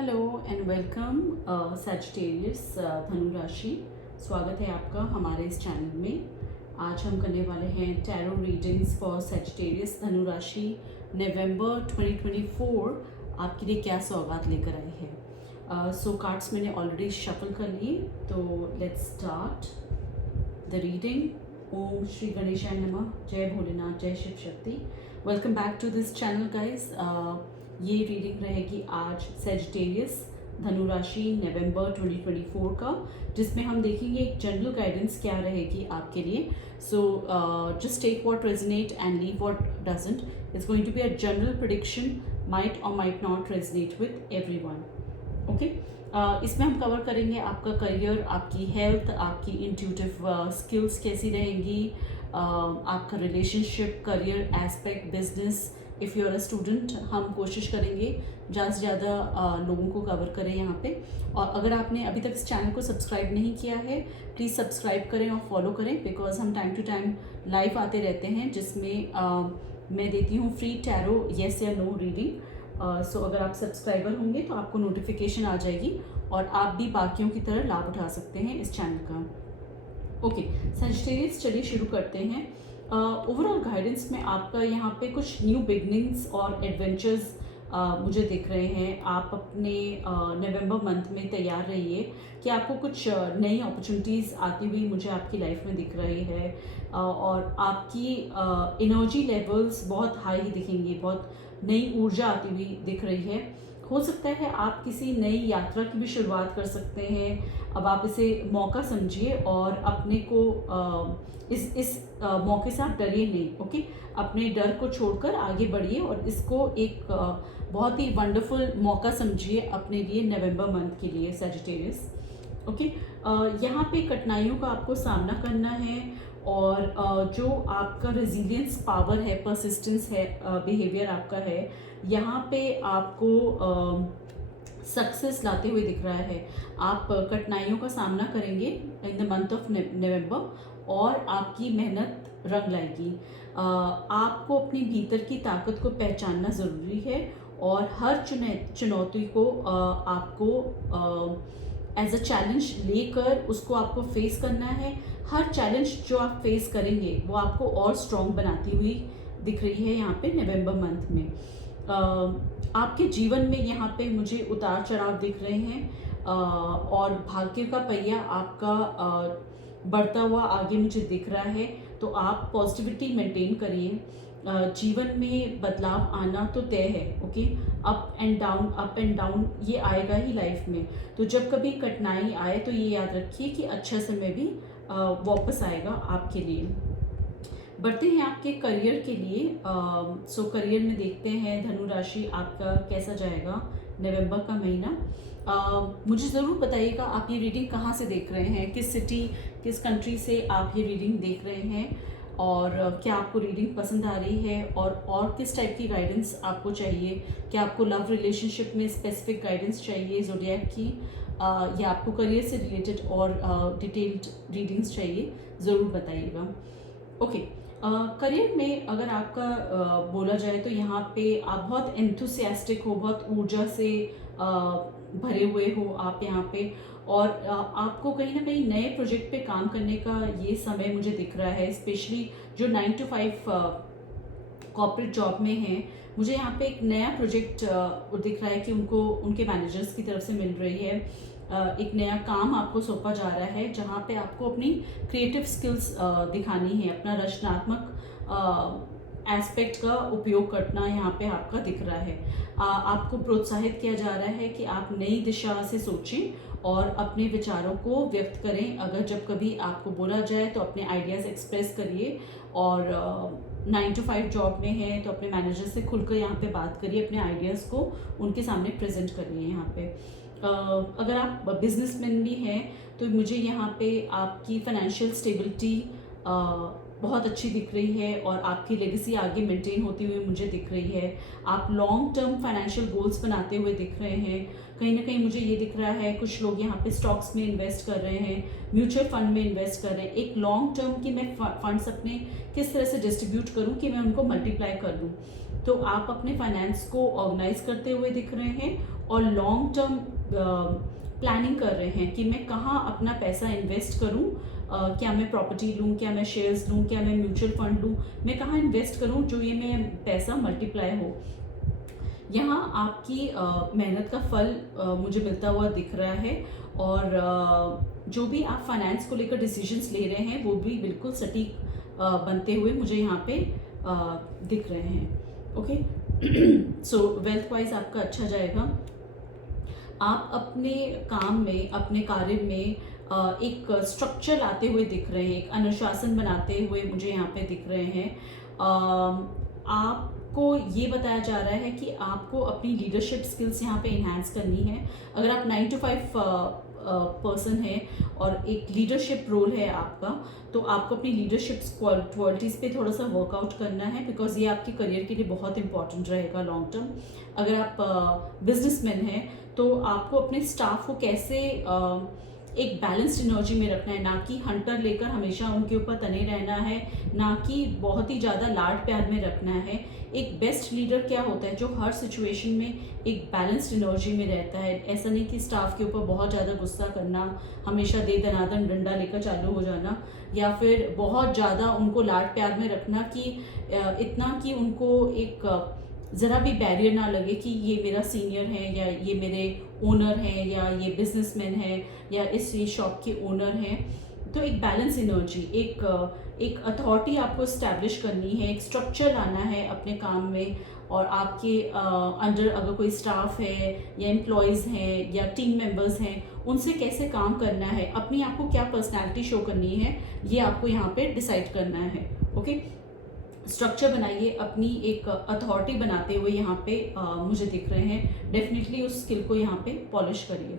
Hello and welcome Sagittarius धनु राशि। स्वागत है आपका हमारे इस चैनल में। आज हम करने वाले हैं टैरो रीडिंग्स फॉर सैजिटेरियस धनु राशि नवंबर 2024 आपके लिए क्या सौगात लेकर आई है। सो कार्ड्स मैंने ऑलरेडी शफल कर लिए, तो लेट्स स्टार्ट द रीडिंग। ओम श्री गणेशाय नमः। जय भोलेनाथ, जय Shiv Shakti. Welcome back to this channel guys. ये रीडिंग रहेगी आज सैजिटेरियस धनु राशि नवंबर 2024 का, जिसमें हम देखेंगे एक जनरल गाइडेंस क्या रहेगी आपके लिए। So just take what resonate and leave what doesn't. It's going to be a general prediction, might or might not resonate with everyone. Okay, इसमें हम कवर करेंगे आपका करियर, आपकी हेल्थ, आपकी इंट्यूटिव स्किल्स कैसी रहेंगी, आपका relationship, career aspect, business. If you are a student, हम कोशिश करेंगे ज़्यादा से ज़्यादा लोगों को कवर करें यहाँ पे। और अगर आपने अभी तक इस चैनल को सब्सक्राइब नहीं किया है, प्लीज़ सब्सक्राइब करें और फॉलो करें, बिकॉज हम टाइम टू टाइम लाइव आते रहते हैं जिसमें मैं देती हूँ फ्री टैरो येस या नो रीडिंग। सो अगर आप सब्सक्राइबर होंगे तो आपको नोटिफिकेशन आ जाएगी और आप भी बाकियों की तरह लाभ उठा सकते हैं इस चैनल का। ओके सैजिटेरियस, चलिए शुरू करते हैं। ओवरऑल गाइडेंस में आपका यहाँ पे कुछ न्यू बिगनिंग्स और एडवेंचर्स मुझे दिख रहे हैं। आप अपने नवंबर मंथ में तैयार रहिए कि आपको कुछ नई अपॉर्चुनिटीज़ आती हुई मुझे आपकी लाइफ में दिख रही है। और आपकी एनर्जी लेवल्स बहुत हाई दिखेंगी, बहुत नई ऊर्जा आती हुई दिख रही है। हो सकता है आप किसी नई यात्रा की भी शुरुआत कर सकते हैं। अब आप इसे मौका समझिए और अपने को इस मौके से आप डरिए नहीं। ओके, अपने डर को छोड़कर आगे बढ़िए और इसको एक बहुत ही वंडरफुल मौका समझिए अपने लिए नवंबर मंथ के लिए सैजिटेरियस। ओके, यहाँ पे कठिनाइयों का आपको सामना करना है और जो आपका रेजिलियंस पावर है, परसिस्टेंस है, बिहेवियर आपका है, यहाँ पे आपको सक्सेस लाते हुए दिख रहा है। आप कठिनाइयों का सामना करेंगे इन द मंथ ऑफ नवंबर और आपकी मेहनत रंग लाएगी। आपको अपने भीतर की ताकत को पहचानना ज़रूरी है और हर चुनौती को आपको एज अ चैलेंज लेकर उसको आपको फेस करना है। हर चैलेंज जो आप फेस करेंगे वो आपको और स्ट्रॉन्ग बनाती हुई दिख रही है यहाँ पे नवंबर मंथ में। आपके जीवन में यहाँ पे मुझे उतार चढ़ाव दिख रहे हैं और भाग्य का पहिया आपका बढ़ता हुआ आगे मुझे दिख रहा है। तो आप पॉजिटिविटी मेंटेन करिए। जीवन में बदलाव आना तो तय है। ओके, अप एंड डाउन ये आएगा ही लाइफ में। तो जब कभी कठिनाई आए तो ये याद रखिए कि अच्छा समय भी वापस आएगा आपके लिए। बढ़ते हैं आपके करियर के लिए। सो करियर में देखते हैं धनु राशि आपका कैसा जाएगा नवंबर का महीना। मुझे ज़रूर बताइएगा आप ये रीडिंग कहाँ से देख रहे हैं, किस सिटी, किस कंट्री से आप ये रीडिंग देख रहे हैं और क्या आपको रीडिंग पसंद आ रही है और किस टाइप की गाइडेंस आपको चाहिए। क्या आपको लव रिलेशनशिप में स्पेसिफिक गाइडेंस चाहिए ज़ोडिएक की, या आपको करियर से रिलेटेड और डिटेल्ड रीडिंग्स चाहिए, ज़रूर बताइएगा। ओके, करियर में अगर आपका बोला जाए तो यहाँ पे आप बहुत एंथुसियास्टिक हो, बहुत ऊर्जा से भरे हुए हो आप यहाँ पे। और आपको कहीं ना कहीं नए प्रोजेक्ट पे काम करने का ये समय मुझे दिख रहा है। स्पेशली जो 9 to 5 कॉर्पोरेट जॉब में हैं, मुझे यहाँ पे एक नया प्रोजेक्ट दिख रहा है कि उनको उनके मैनेजर्स की तरफ से मिल रही है। एक नया काम आपको सौंपा जा रहा है जहाँ पे आपको अपनी क्रिएटिव स्किल्स दिखानी है, अपना रचनात्मक एस्पेक्ट का उपयोग करना यहाँ पे आपका दिख रहा है। आपको प्रोत्साहित किया जा रहा है कि आप नई दिशा से सोचें और अपने विचारों को व्यक्त करें। अगर जब कभी आपको बोला जाए तो अपने आइडियाज़ एक्सप्रेस करिए और 9 to 5 जॉब में है तो अपने मैनेजर से खुलकर यहाँ पे बात करिए, अपने आइडियाज़ को उनके सामने प्रेजेंट करिए यहाँ पे। अगर आप बिजनेसमैन भी हैं तो मुझे यहाँ पे आपकी फाइनेंशियल स्टेबिलिटी बहुत अच्छी दिख रही है और आपकी लेगेसी आगे मेंटेन होती हुई मुझे दिख रही है। आप लॉन्ग टर्म फाइनेंशियल गोल्स बनाते हुए दिख रहे हैं। कहीं ना कहीं मुझे ये दिख रहा है कुछ लोग यहाँ पे स्टॉक्स में इन्वेस्ट कर रहे हैं, म्यूचुअल फंड में इन्वेस्ट कर रहे हैं। एक लॉन्ग टर्म की मैं फंड्स अपने किस तरह से डिस्ट्रीब्यूट करूँ कि मैं उनको मल्टीप्लाई कर दूँ। तो आप अपने फाइनेंस को ऑर्गेनाइज करते हुए दिख रहे हैं और लॉन्ग टर्म प्लानिंग कर रहे हैं कि मैं कहाँ अपना पैसा इन्वेस्ट करूँ। क्या मैं प्रॉपर्टी लूँ, क्या मैं शेयर्स लूँ, क्या मैं म्यूचुअल फंड लूँ, मैं कहाँ इन्वेस्ट करूँ जो ये मैं पैसा मल्टीप्लाई हो। यहाँ आपकी मेहनत का फल मुझे मिलता हुआ दिख रहा है और जो भी आप फाइनेंस को लेकर डिसीजंस ले रहे हैं वो भी बिल्कुल सटीक बनते हुए मुझे यहाँ पे दिख रहे हैं। ओके, सो वेल्थ वाइज आपका अच्छा जाएगा। आप अपने काम में, अपने कार्य में एक स्ट्रक्चर लाते हुए दिख रहे हैं, एक अनुशासन बनाते हुए मुझे यहाँ पे दिख रहे हैं। आपको ये बताया जा रहा है कि आपको अपनी लीडरशिप स्किल्स यहाँ पे इन्हांस करनी है। अगर आप 9 to 5 पर्सन है और एक लीडरशिप रोल है आपका, तो आपको अपनी लीडरशिप क्वालिटीज़ पे थोड़ा सा वर्कआउट करना है, बिकॉज ये आपके करियर के लिए बहुत इंपॉर्टेंट रहेगा लॉन्ग टर्म। अगर आप बिजनेसमैन हैं तो आपको अपने स्टाफ को कैसे एक बैलेंस्ड एनर्जी में रखना है, ना कि हंटर लेकर हमेशा उनके ऊपर तने रहना है, ना कि बहुत ही ज़्यादा लाड प्यार में रखना है। एक बेस्ट लीडर क्या होता है, जो हर सिचुएशन में एक बैलेंस्ड एनर्जी में रहता है। ऐसा नहीं कि स्टाफ के ऊपर बहुत ज़्यादा गुस्सा करना, हमेशा दे दनादन डंडा लेकर चालू हो जाना, या फिर बहुत ज़्यादा उनको लाड प्यार में रखना कि इतना कि उनको एक ज़रा भी बैरियर ना लगे कि ये मेरा सीनियर है या ये मेरे ओनर हैं या ये बिजनेसमैन है या इस ये शॉप के ओनर हैं। तो एक बैलेंस एनर्जी, एक अथॉरिटी आपको इस्टेब्लिश करनी है, एक स्ट्रक्चर लाना है अपने काम में। और आपके अंडर अगर कोई स्टाफ है या एम्प्लॉयज़ हैं या टीम मेंबर्स हैं, उनसे कैसे काम करना है, अपनी आपको क्या पर्सनैलिटी शो करनी है, ये आपको यहाँ पे डिसाइड करना है। ओके, स्ट्रक्चर बनाइए, अपनी एक अथॉरिटी बनाते हुए यहाँ पे मुझे दिख रहे हैं। डेफिनेटली उस स्किल को यहाँ पे पॉलिश करिए।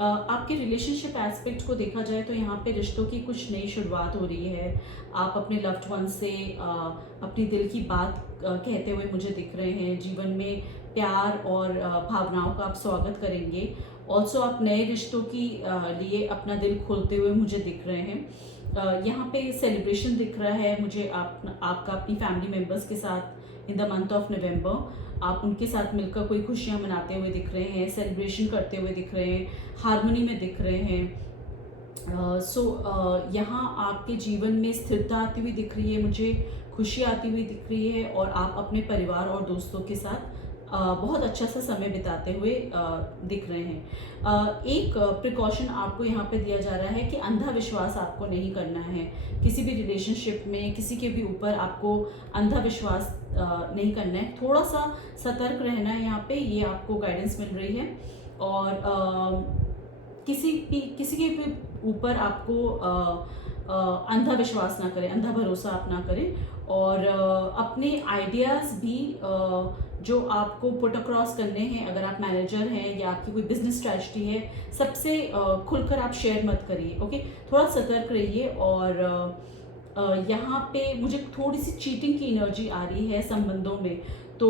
आपके रिलेशनशिप एस्पेक्ट को देखा जाए तो यहाँ पे रिश्तों की कुछ नई शुरुआत हो रही है। आप अपने लव्ड वन से अपनी दिल की बात कहते हुए मुझे दिख रहे हैं। जीवन में प्यार और भावनाओं का आप स्वागत करेंगे। ऑल्सो आप नए रिश्तों की लिए अपना दिल खोलते हुए मुझे दिख रहे हैं। यहाँ पे सेलिब्रेशन दिख रहा है मुझे आपका अपनी फैमिली मेम्बर्स के साथ इन द मंथ ऑफ नवंबर। आप उनके साथ मिलकर कोई खुशियाँ मनाते हुए दिख रहे हैं, सेलिब्रेशन करते हुए दिख रहे हैं, हार्मनी में दिख रहे हैं। यहाँ आपके जीवन में स्थिरता आती हुई दिख रही है, मुझे खुशी आती हुई दिख रही है और आप अपने परिवार और दोस्तों के साथ बहुत अच्छा सा समय बिताते हुए दिख रहे हैं। एक प्रिकॉशन आपको यहाँ पे दिया जा रहा है कि अंधा विश्वास आपको नहीं करना है। किसी भी रिलेशनशिप में किसी के भी ऊपर आपको अंधा विश्वास नहीं करना है, थोड़ा सा सतर्क रहना है यहाँ पे, ये आपको गाइडेंस मिल रही है। और किसी के भी ऊपर आपको अंधा विश्वास ना करें, अंधा भरोसा आप ना करें। और अपने आइडियाज़ भी जो आपको पुट अक्रॉस करने हैं, अगर आप मैनेजर हैं या आपकी कोई बिजनेस स्ट्रैटेजी है, सबसे खुलकर आप शेयर मत करिए। ओके, थोड़ा सतर्क रहिए। और यहाँ पे मुझे थोड़ी सी चीटिंग की एनर्जी आ रही है संबंधों में, तो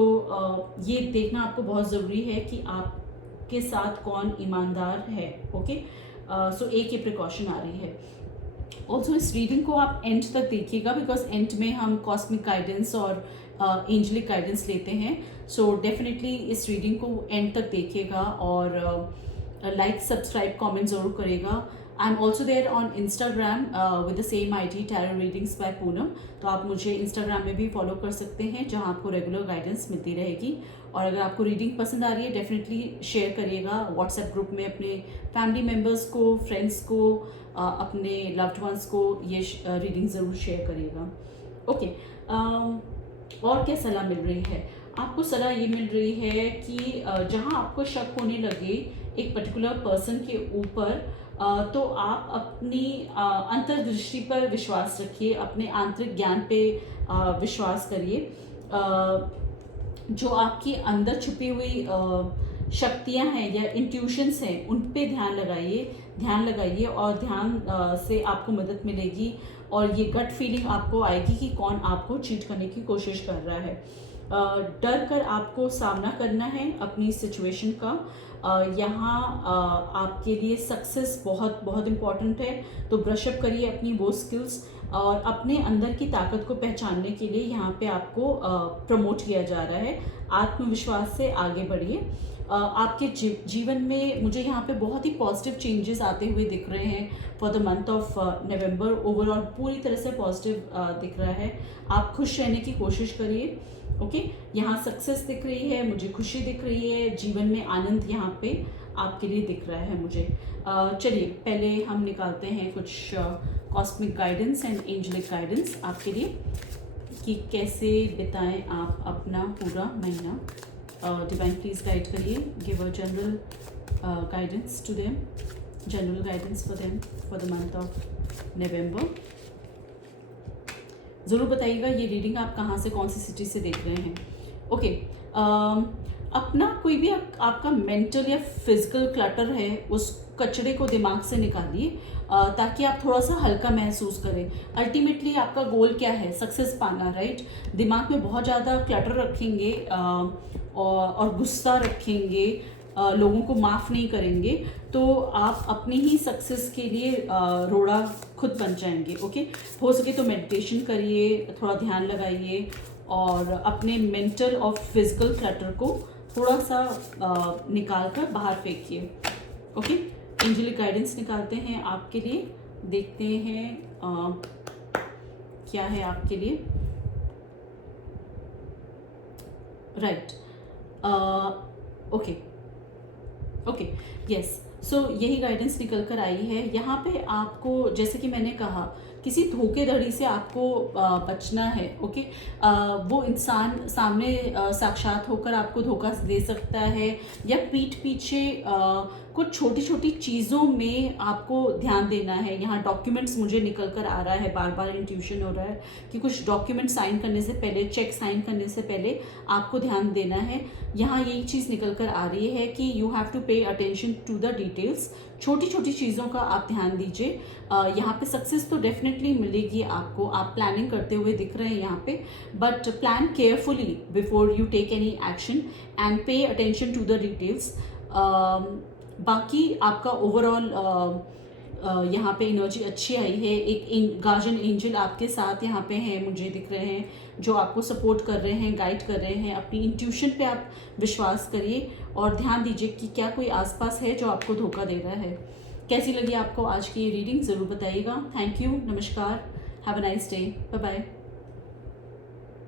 ये देखना आपको बहुत ज़रूरी है कि आपके साथ कौन ईमानदार है। ओके, सो एक ये प्रिकॉशन आ रही है। ऑल्सो इस रीडिंग को आप एंड तक देखिएगा, बिकॉज एंड में हम कॉस्मिक गाइडेंस और एंजलिक गाइडेंस लेते हैं। सो डेफिनेटली इस रीडिंग को एंड तक देखिएगा और लाइक, सब्सक्राइब, कमेंट ज़रूर करेगा। I am also there on Instagram with the same ID tarot readings by Poonam. तो आप मुझे इंस्टाग्राम में भी फॉलो कर सकते हैं, जहां आपको रेगुलर गाइडेंस मिलती रहेगी। और अगर आपको रीडिंग पसंद आ रही है, डेफिनेटली शेयर करिएगा व्हाट्सएप ग्रुप में अपने फैमिली मेम्बर्स को, फ्रेंड्स को, अपने लव्ड वंस को ये रीडिंग ज़रूर शेयर करिएगा। ओके, और क्या सलाह मिल रही है आपको? सलाह ये मिल रही है कि जहां आपको शक होने लगे एक पर्टिकुलर पर्सन के ऊपर, तो आप अपनी अंतर्दृष्टि पर विश्वास रखिए, अपने आंतरिक ज्ञान पे विश्वास करिए। जो आपकी अंदर छुपी हुई शक्तियां हैं या इंट्यूशंस हैं, उन पे ध्यान लगाइए और ध्यान से आपको मदद मिलेगी। और ये गट फीलिंग आपको आएगी कि कौन आपको चीट करने की कोशिश कर रहा है। डर कर आपको सामना करना है अपनी सिचुएशन का। यहाँ आपके लिए सक्सेस बहुत बहुत इम्पॉर्टेंट है, तो ब्रशअप करिए अपनी वो स्किल्स, और अपने अंदर की ताकत को पहचानने के लिए यहाँ पे आपको प्रमोट किया जा रहा है। आत्मविश्वास से आगे बढ़िए। आपके जीवन में मुझे यहाँ पे बहुत ही पॉजिटिव चेंजेस आते हुए दिख रहे हैं for the month of November. Overall पूरी तरह से पॉजिटिव दिख रहा है। आप खुश रहने की कोशिश करिए। ओके, यहाँ सक्सेस दिख रही है, मुझे खुशी दिख रही है, जीवन में आनंद यहाँ पे आपके लिए दिख रहा है मुझे। चलिए पहले हम निकालते हैं कुछ cosmic guidance and angelic guidance आपके लिए कि कैसे बिताएं आप अपना पूरा महीना। डिवाइन प्लीज गाइड करिए, give a general guidance to them, general guidance for them for the month of November. ज़रूर बताइएगा ये रीडिंग आप कहाँ से, कौन सी सिटी से देख रहे हैं। ओके, अपना कोई भी आपका मेंटल या फिजिकल क्लटर है, उस कचरे को दिमाग से निकालिए ताकि आप थोड़ा सा हल्का महसूस करें। अल्टीमेटली आपका गोल क्या है? सक्सेस पाना, राइट? दिमाग में बहुत ज़्यादा क्लटर रखेंगे और गुस्सा रखेंगे, लोगों को माफ़ नहीं करेंगे, तो आप अपनी ही सक्सेस के लिए रोड़ा खुद बन जाएंगे। ओके, हो सके तो मेडिटेशन करिए, थोड़ा ध्यान लगाइए और अपने मेंटल और फिजिकल क्लटर को थोड़ा सा निकाल कर बाहर फेंकिए। ओके, एंजेलिक गाइडेंस निकालते हैं आपके लिए, देखते हैं क्या है आपके लिए। Right, okay, yes. सो यही गाइडेंस निकल कर आई है। यहाँ पे आपको, जैसे कि मैंने कहा, किसी धोखेधड़ी से आपको बचना है। ओके, वो इंसान सामने साक्षात होकर आपको धोखा दे सकता है, या पीठ पीछे कुछ छोटी छोटी चीज़ों में आपको ध्यान देना है। यहाँ डॉक्यूमेंट्स मुझे निकल कर आ रहा है, बार बार इंट्यूशन हो रहा है कि कुछ डॉक्यूमेंट साइन करने से पहले, चेक साइन करने से पहले आपको ध्यान देना है। यहाँ यही चीज़ निकल कर आ रही है कि you have to pay attention to the details. छोटी छोटी चीज़ों का आप ध्यान दीजिए। यहाँ पे सक्सेस तो डेफिनेटली मिलेगी आपको, आप प्लानिंग करते हुए दिख रहे हैं यहाँ पे, but plan carefully before you take any action and pay attention to the details. बाकी आपका ओवरऑल यहाँ पे एनर्जी अच्छी आई है। एक गार्जियन एंजल आपके साथ यहाँ पे हैं, मुझे दिख रहे हैं, जो आपको सपोर्ट कर रहे हैं, गाइड कर रहे हैं। अपनी इंट्यूशन पे आप विश्वास करिए और ध्यान दीजिए कि क्या कोई आसपास है जो आपको धोखा दे रहा है। कैसी लगी आपको आज की ये रीडिंग, ज़रूर बताइएगा। थैंक यू, नमस्कार, have a nice day, bye bye.